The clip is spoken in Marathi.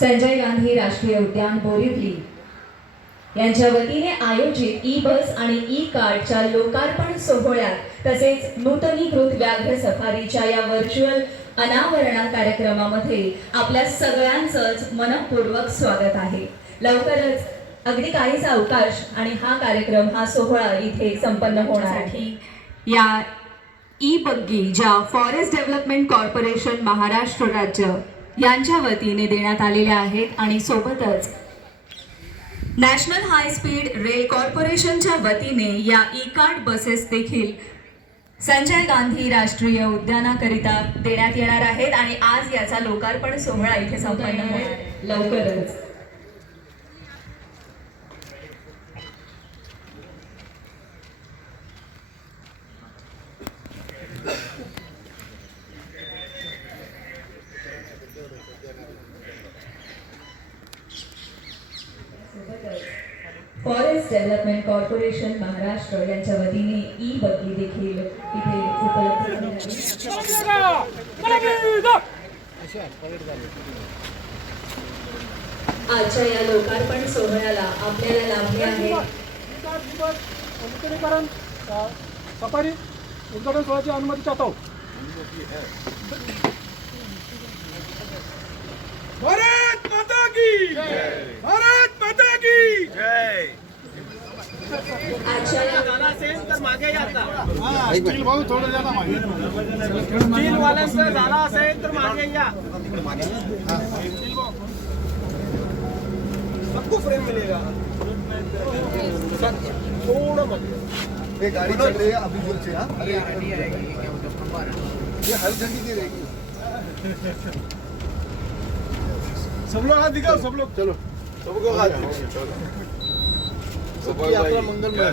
संजय गांधी राष्ट्रीय उद्यान बोरिवली यांच्या वतीने आयोजित ई बस आणि ई कार्डच्या लोकार्पण सोहळ्यात तसेच नूतनीकृत व्याघ्र सफारीच्या या व्हर्च्युअल अनावरण कार्यक्रमामध्ये आपल्या सगळ्यांचंच मनपूर्वक स्वागत आहे। लवकरच अगदी काहीच अवकाश आणि हा कार्यक्रम हा सोहळा इथे संपन्न होण्यासाठी या ई बग्गी ज्या फॉरेस्ट डेव्हलपमेंट कॉर्पोरेशन महाराष्ट्र राज्य यांच्या वतीने देण्यात आलेल्या आहेत आणि सोबतच नॅशनल हाय स्पीड रेल कॉर्पोरेशनच्या वतीने या ई कार्ड बसेस देखील संजय गांधी राष्ट्रीय उद्यानाकरिता देण्यात येणार आहेत आणि आज याचा लोकार्पण सोहळा इथे संपन्न होईल लवकरच। फॉरेस्ट डेव्हलपमेंट कॉर्पोरेशन महाराष्ट्र यांच्या वतीने ई बग्गी देखील इथे उपलब्ध आजच्या या लोकार्पण सोहळ्याला आपल्याला लाभले आहे सफारी उद्घाटन सोहळ्याची अनुमती चाहता हूं। भारत माता की जय, भारत माता की जय। जाना असेल तर मागे या आता। स्टील भाऊ थोडं जाना मागे। स्टील वाल्यांचं जाना असेल तर मागे या। सबको फ्रेम मिलेगा। थोड़ा मागे। ये गाड़ी चल रही है अभी जोर से। हाँ अरे ये हरी झंडी दे रहेगी। सब लोग हाथ दिखाओ, सब लोग चलो, सबको हाथ। सबकी यात्रा मंगलमय हो।